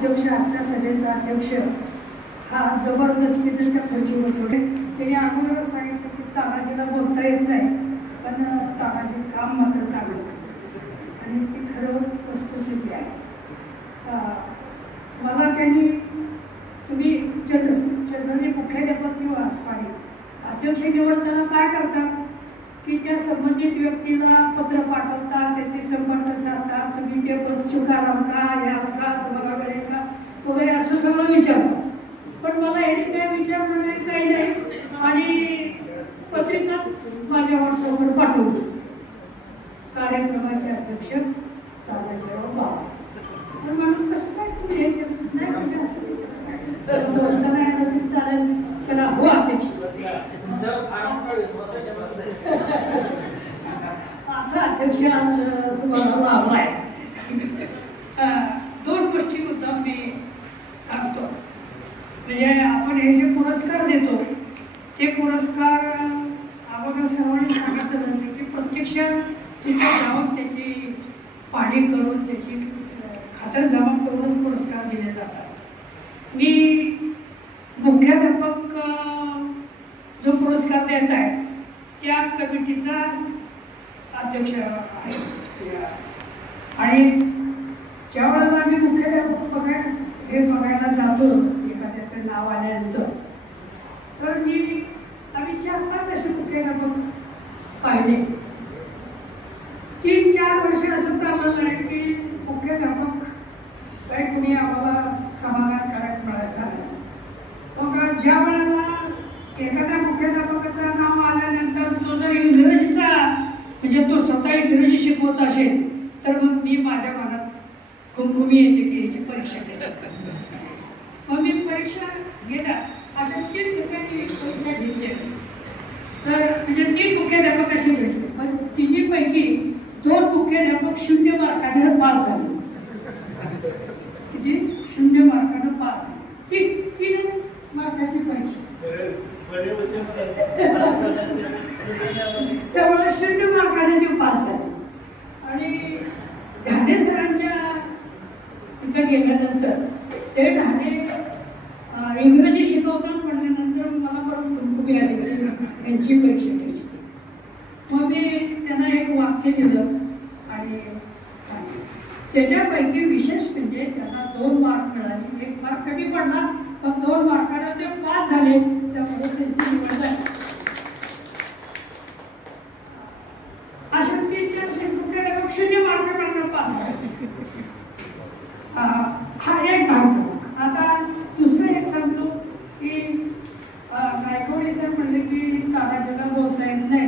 अध्यक्ष, आजच्या सभेचा अध्यक्ष हा जबरदस्तीने त्या खुर्ची बसवले. त्यांनी अगोदरच सांगितलं की तानाजीला बोलता येत नाही, पण तानाजी काम मात्र चांगलं आणि ती खरं वस्तुस्थिती आहे. मला त्यांनी तुम्ही जनरली मुख्याध्यापक किंवा अध्यक्ष निवडताना काय करतात की त्या संबंधित व्यक्तीला पत्र पाठवता, त्याचे संपर्क साधता, तुम्ही ते पद स्वीकाराल का, याल का, तुम्हाला मिळेल का वगैरे असं सगळं विचारतात. पण मला हे काय विचारलं नाही, काही नाही, आणि पत्रिकाच माझ्या व्हॉट्सअपवर पाठवली. कार्यक्रमाचे अध्यक्ष तानाजीराव बाबा. पण म्हणून कसं काय तुम्ही हे नाही म्हणजे असं बोलता नाही आलं तरी चालेल त्याला हो अध्यक्ष असा अध्यक्ष तुम्हाला लाभलाय. दोन गोष्टी मुद्दा मी सांगतो. म्हणजे आपण हे जे पुरस्कार देतो ते पुरस्कार अगोदर सर्वांनी सांगितलं की प्रत्यक्ष तिथे जाऊन त्याची पाहणी करून त्याची खातरजमा करूनच पुरस्कार दिले जातात. मी मुख्याध्यापक जो पुरस्कार द्यायचा आहे त्या कमिटीचा अध्यक्ष आहे. आणि ज्या वेळेला आम्ही मुख्याध्यापक बघायला जातो एखाद्याचं नाव आल्यानंतर, तर आम्ही 4-5 असे मुख्याध्यापक पाहिले. 3-4 वर्ष असं चाललं आहे की मुख्याध्यापक काही कुणी आम्हाला समाधान करायला मिळायचं नाही. मग ज्या वेळेला एखाद्या मुख्याध्यापकाचं नाव आल्यानंतर तो जर इंग्रजीचा म्हणजे तो स्वतः इंग्रजी शिकवत असेल तर मग मी माझ्या मनात खुमखुमी येते की याची परीक्षा घ्यायची. मग मी परीक्षा घेणार अशा 3 ठिकाणी परीक्षा घेतली. तर म्हणजे 3 मुख्याध्यापक असे भेटले, पण तिन्हीपैकी 2 मुख्याध्यापक 0 मार्काने पास झाले. किती? 0 मार्काने पास झाले. 3 मार्काची परीक्षा. त्यामुळे 0 मार्काने ते पास झाले. आणि ढाणे सरांच्या तिथं गेल्यानंतर ते ढाणे इंग्रजी शिकवतात म्हणल्यानंतर मला परत खुमखुमी आली यांची परीक्षा घ्यायची. मग मी त्यांना एक वाक्य दिलं आणि सांगितलं. त्याच्यापैकी विशेष म्हणजे त्यांना 2 मार्क मिळाले. 1 मार्क कमी पडला, पण 2 मार्काने ते पास झाले. त्यामुळे त्यांची निवड झाली. अशा 3-4 मुख्याध्यापक 0 मार्काने पास झाले. हा एक भाग. आता दुसरं एक सांगतो की गायकवाडी सर म्हणले की तानाजीला बोलता येत नाही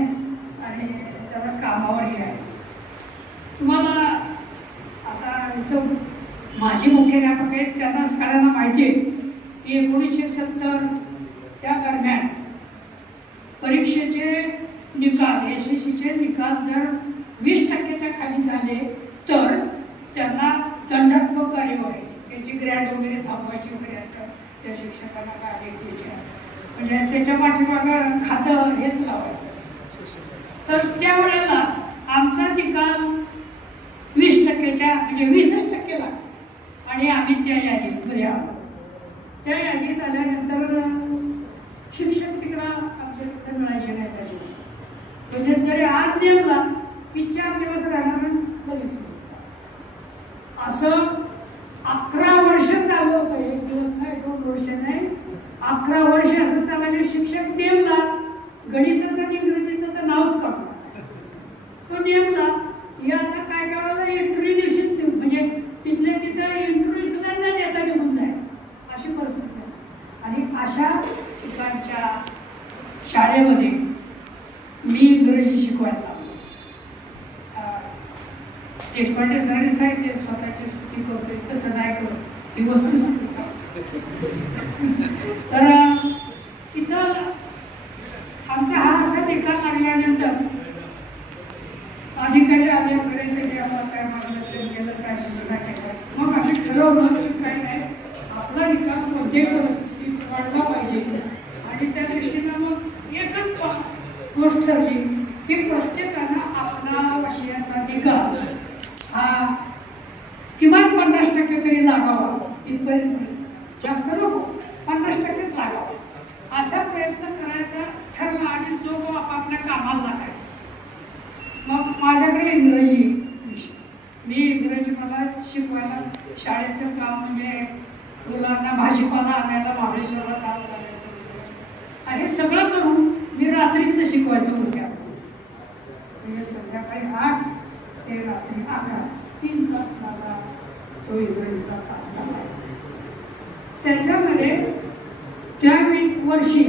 आणि त्याला कामावरही आहे. तुम्हाला आता इथं माझे मुख्याध्यापक आहेत, त्यांना सगळ्यांना माहिती आहे की 1970 त्या दरम्यान परीक्षेचे निकाल SSCचे निकाल जर 20% खाली झाले तर त्यांना दंडात्मक कार्यवाही, त्यांची ग्रँट वगैरे थांबवायची वगैरे असं त्या शिक्षकांना गाडी द्यायची. म्हणजे त्याच्या पाठीमागं खातं हेच लावायचं. तर त्यावेळेला आमचा निकाल 20%च्या म्हणजे 20% लागला आणि आम्ही त्या यादीमध्ये आलो. त्या यादीत आल्यानंतर शिक्षक तिकडं आमच्याकडे मिळायचे नाही. त्याची म्हणजे जरी आज नेमला की 4 दिवस राहणार लगेच. असं 11 वर्ष चालू होतं. 1 दिवस नाही, 2 वर्ष नाही, 11 वर्ष असं चाललं. शिक्षक नेमला, गणिताचं आणि इंग्रजीचं तर नावच काढलं. तो नेमला याचा काय करायला इंटरव्ह्यू दिवशी म्हणजे तिथल्या तिथं इंटरव्ह्यू सुद्धा न देता निघून जायचं अशी परिस्थिती आहे. आणि अशा ठिकाणच्या शाळेमध्ये मी इंग्रजी शिकवायला लागलो. देशपांडे सरांनी सांगितले स्वतःची स्तुती करतोय तसं नाही करत ही वस्तू तर तिथं आमचा हा असा निकाल लागल्यानंतर अधिकारी आले वगैरे त्याचे आम्हाला काय मार्गदर्शन केलं, काय सूचना केल्या. मग आम्ही ठरवलं की काय नाही, आपला निकाल कोणत्याही परिस्थितीत वाढला पाहिजे. आणि त्या दृष्टीनं मग एकच गोष्ट ठरली की प्रत्येकानं आपला विषयाचा निकाल हा किमान 50% तरी लागावा तिथपर्यंत जास्त नको, 50%च लागावं असा प्रयत्न करायचा ठरला आणि जो आपापल्या कामाला लागायचा. मग माझ्याकडे इंग्रजी विषय, मी इंग्रजी मला शिकवायला शाळेचं काम म्हणजे मुलांना भाजीपाला आणायला महाबळेश्वरला जावं लागायचं आणि हे सगळं करून मी रात्रीच शिकवायचं होत्या. म्हणजे संध्याकाळी 8 ते रात्री 11 3 तास मला तो इंग्रजीचा तास चालायचा. त्याच्यामध्ये त्या वर्षी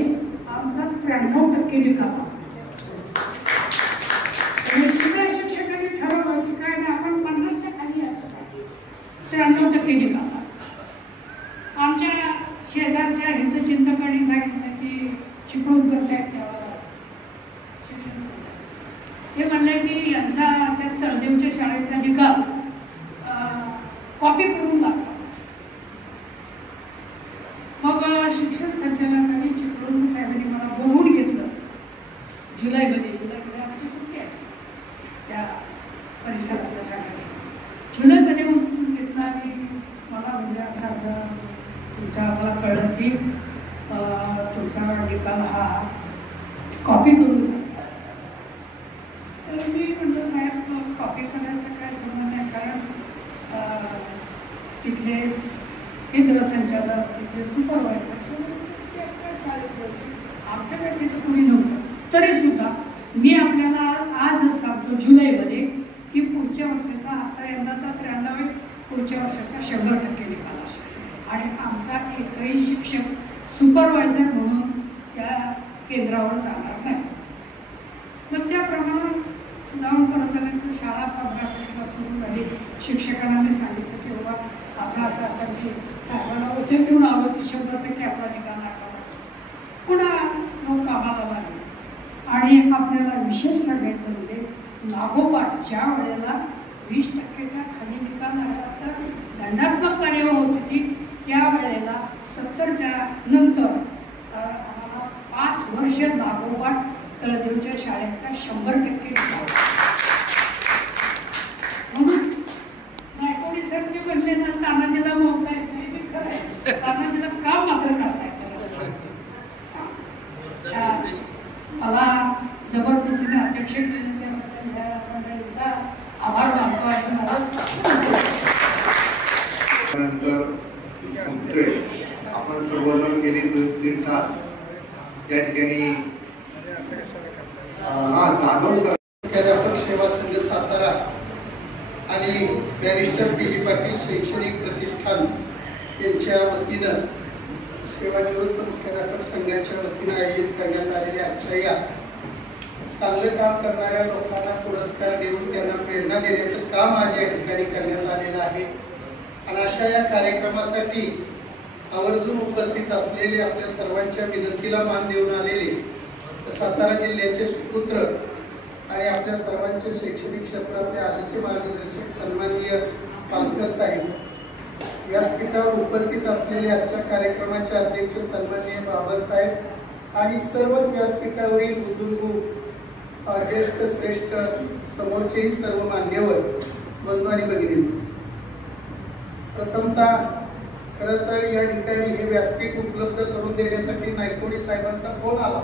आमचा 93% निकाल आला. सगळ्या शिक्षकांनी ठरवलं की काय नाही आपण 50च्या खाली यायचं नाही, 93% निकाल आला. आमच्या शेजारच्या हितचिंतकांनी सांगितलं की चिपळूणकर साहेब त्यावेळेला शिक्षण ते म्हणले की यांचा त्या तळदेवच्या शाळेचा निकाल कॉपी करून लागला. मग शिक्षण संचालकांनी चिपळूण साहेबांनी मला बोलवून घेतलं जुलैमध्ये आमची सुट्टी असते त्या परिसरातल्या सगळ्याची. जुलैमध्ये बोलवून घेतला आणि मला म्हणजे असं तुमच्या आम्हाला कळलं की तुमचा निकाल हा कॉपी करून लागला. तर मी म्हटलं साहेब कॉपी करायचा काय संबंध आहे, कारण तिथले केंद्र संचालक तिथले सुपरवायझर शाळेत आमच्याकडे तिथं कोणी नव्हतं. तरी सुद्धा मी आपल्याला आज सांगतो जुलैमध्ये की पुढच्या वर्षाचा आता यंदाचा 93 पुढच्या वर्षाचा 100% निकाल असेल आणि आमचा एकही शिक्षक सुपरवायझर म्हणून त्या केंद्रावर जाणार नाही. मग त्याप्रमाणे जाऊन परत आल्यानंतर शाळा 15 सुरू झाली. शिक्षकांना मी सांगितलं की बाबा असं आता मी साहेबांना वचन देऊन आलो की 100% आपला निकाल लागला. पुन्हा लोक कामाला लागले आणि आपल्याला विशेष सांगायचं म्हणजे लागोपाठ ज्या वेळेला 20%च्या खाली निकाल लागला तर दंडात्मक कार्यवाही होत होती. त्या वेळेला 70च्या नंतर आम्हाला 5 वर्ष लागोपाठ तळदेवच्या शाळेचा 100% निकाल. म्हणून नायकोडी सरचे म्हणले ना तानाजीला बोलता येत नाही, ते खरं आहे. तानाजीला काम मात्र करता येतं. मला जबरदस्तीने अध्यक्ष केले त्याबद्दल या मंडळीचा आभार मानतो आहे. नंतर आपण सर्वजण गेले 2-3 तास त्या ठिकाणी जाधव सर प्राध्यापक सेवा संघ सातारा आणि बॅरिस्टर पी.जी. पाटील शैक्षणिक प्रतिष्ठान यांच्या वतीनं सेवानिवृत्त मुख्याध्यापक संघाच्या वतीनं आयोजित करण्यात आलेल्या आजच्या या चांगलं काम करणाऱ्या लोकांना पुरस्कार देऊन त्यांना प्रेरणा देण्याचं काम आज या ठिकाणी करण्यात आलेलं आहे. आणि अशा या कार्यक्रमासाठी आवर्जून उपस्थित असलेले आपल्या सर्वांच्या विनंतीला मान देऊन आलेले सातारा जिल्ह्याचे सुपुत्र आणि आपल्या सर्वांचे शैक्षणिक क्षेत्रातले आजचे मार्गदर्शक सन्माननीय पालकर साहेब, व्यासपीठावर उपस्थित असलेले आजच्या कार्यक्रमाचे अध्यक्ष सन्माननीय बाबासाहेब आणि सर्वच व्यासपीठावरील बुजुर्ग ज्येष्ठ श्रेष्ठ समोरचेही सर्व मान्यवर बंधू आणि भगिनी, प्रथमतः खरं तर या ठिकाणी हे व्यासपीठ उपलब्ध करून देण्यासाठी नायकोडी साहेबांचा फोन आला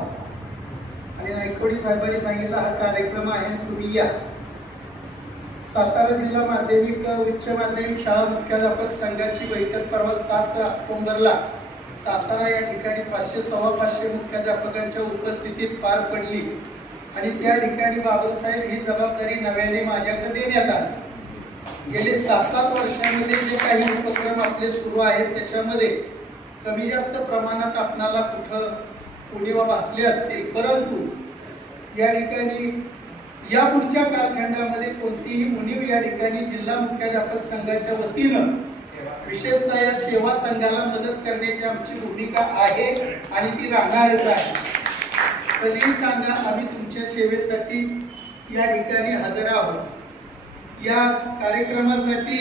आणि नायकोडी साहेबांनी सांगितलं हा कार्यक्रम आहे तुम्ही या. सातारा जिल्हा माध्यमिक उच्च माध्यमिक शाळा मुख्याध्यापक संघाची बैठक परवा 7 ऑक्टोबरला सातारा या ठिकाणी 500-525 मुख्याध्यापकांच्या उपस्थितीत पार पडली आणि त्या ठिकाणी बाबासाहेब ही जबाबदारी नव्याने माझ्याकडे देण्यात आली. गेले 7-7 वर्षांमध्ये जे काही उपक्रम आपले सुरू आहेत त्याच्यामध्ये कमी जास्त प्रमाणात आपणाला कुठं उणीवा भासले असतील, परंतु या ठिकाणी या पुढच्या कालखंडामध्ये कोणतीही उणीव या ठिकाणी जिल्हा मुख्याध्यापक संघाच्या वतीनं विशेषतः या सेवा संघाला मदत करण्याची आमची भूमिका आहे आणि ती राहणारच आहे. कधीही सांगा आम्ही तुमच्या सेवेसाठी या ठिकाणी हजर आहोत. या कार्यक्रमासाठी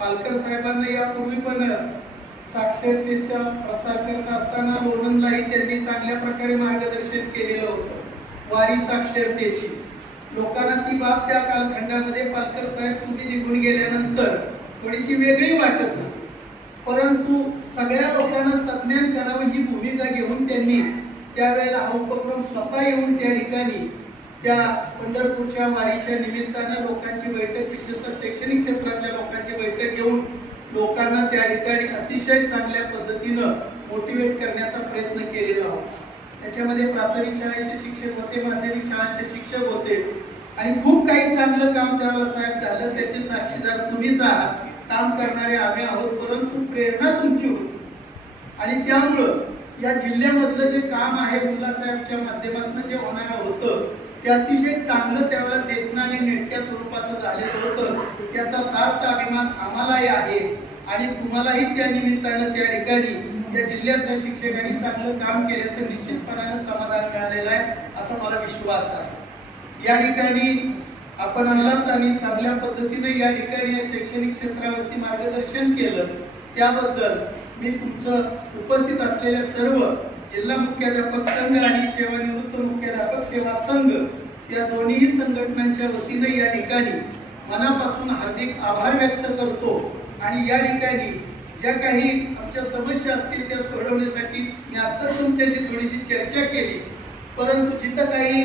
पालकर साहेबांना यापूर्वी पण साक्षरतेचा प्रसार करत असताना लोणंदलाही त्यांनी चांगल्या प्रकारे मार्गदर्शन केलेलं होतं. वारी साक्षरतेची लोकांना ती बाब त्या कालखंडामध्ये पालकर साहेब तुम्ही निघून गेल्यानंतर थोडीशी वेगळी वाटत होती. परंतु सगळ्या लोकांना संज्ञान करावं ही भूमिका घेऊन त्यांनी त्यावेळेला हा उपक्रम स्वतः येऊन त्या ठिकाणी त्या पंढरपूरच्या वारीच्या निमित्तानं लोकांची बैठक, विशेषतः शैक्षणिक क्षेत्रातल्या लोकांची बैठक घेऊन लोकांना त्या ठिकाणी अतिशय चांगल्या पद्धतीनं मोटिवेट करण्याचा प्रयत्न केलेला होता. त्याच्यामध्ये प्राथमिक शाळेचे शिक्षक होते, माध्यमिक शाळांचे शिक्षक होते आणि खूप काही चांगलं काम त्यावेळेला साहेब झालं. त्याचे साक्षीदार तुम्हीच आहात, काम करणारे आम्ही आहोत, परंतु प्रेरणा तुमची होती. आणि त्यामुळं या जिल्ह्यामधलं जे काम आहे मुल्ला साहेबच्या माध्यमातून जे होणारं होतं ते अतिशय चांगलं त्यावेळेला देखणं आणि नेटक्या स्वरूपाचं झालेलं होतं. त्याचा सार्थ अभिमान आम्हालाही आहे आणि तुम्हालाही त्या निमित्तानं त्या ठिकाणी त्या जिल्ह्यातल्या शिक्षकांनी चांगलं काम केल्याचं निश्चितपणानं समाधान मिळालेलं आहे असा मला विश्वास आहे. या ठिकाणी आपण आलात आणि चांगल्या पद्धतीने या ठिकाणी या शैक्षणिक क्षेत्रावरती मार्गदर्शन केलं त्याबद्दल मी तुमचं उपस्थित असलेल्या सर्व जिल्हा मुख्याध्यापक संघ आणि सेवानिवृत्त मुख्याध्यापक सेवा संघ या दोन्ही संघटनांच्या वतीने या ठिकाणी मनापासून हार्दिक आभार व्यक्त करतो. आणि या ठिकाणी ज्या काही आमच्या समस्या असतील त्या सोडवण्यासाठी मी आता तुमच्याशी थोडीशी चर्चा केली, परंतु जिथं काही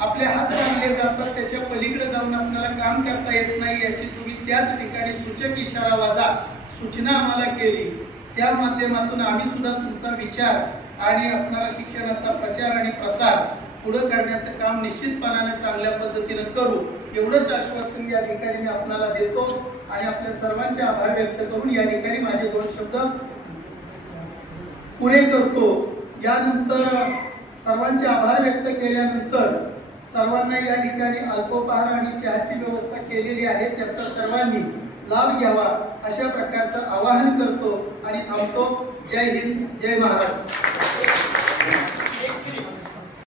आपले हात बांधले जातात त्याच्या पलीकडे जाऊन आपल्याला काम करता येत नाही याची तुम्ही त्याच ठिकाणी सूचक इशारा वाजा सूचना आम्हाला केली. त्या माध्यमातून आम्ही सुद्धा तुमचा विचार आणि असणारा शिक्षणाचा प्रचार आणि प्रसार पुढे करण्याचं काम निश्चितपणाने चांगल्या पद्धतीने करू एवढंच आश्वासन या ठिकाणी मी आपल्याला देतो आणि आपल्या सर्वांचे आभार व्यक्त करून या ठिकाणी माझे 2 शब्द पुरे करतो. यानंतर सर्वांचे आभार व्यक्त केल्यानंतर सर्वांना या ठिकाणी अल्पोपहार आणि चहाची व्यवस्था केलेली आहे, त्याचा सर्वांनी लाभ घ्यावा अशा प्रकारचं आवाहन करतो आणि थांबतो. जय हिंद, जय महाराष्ट्र.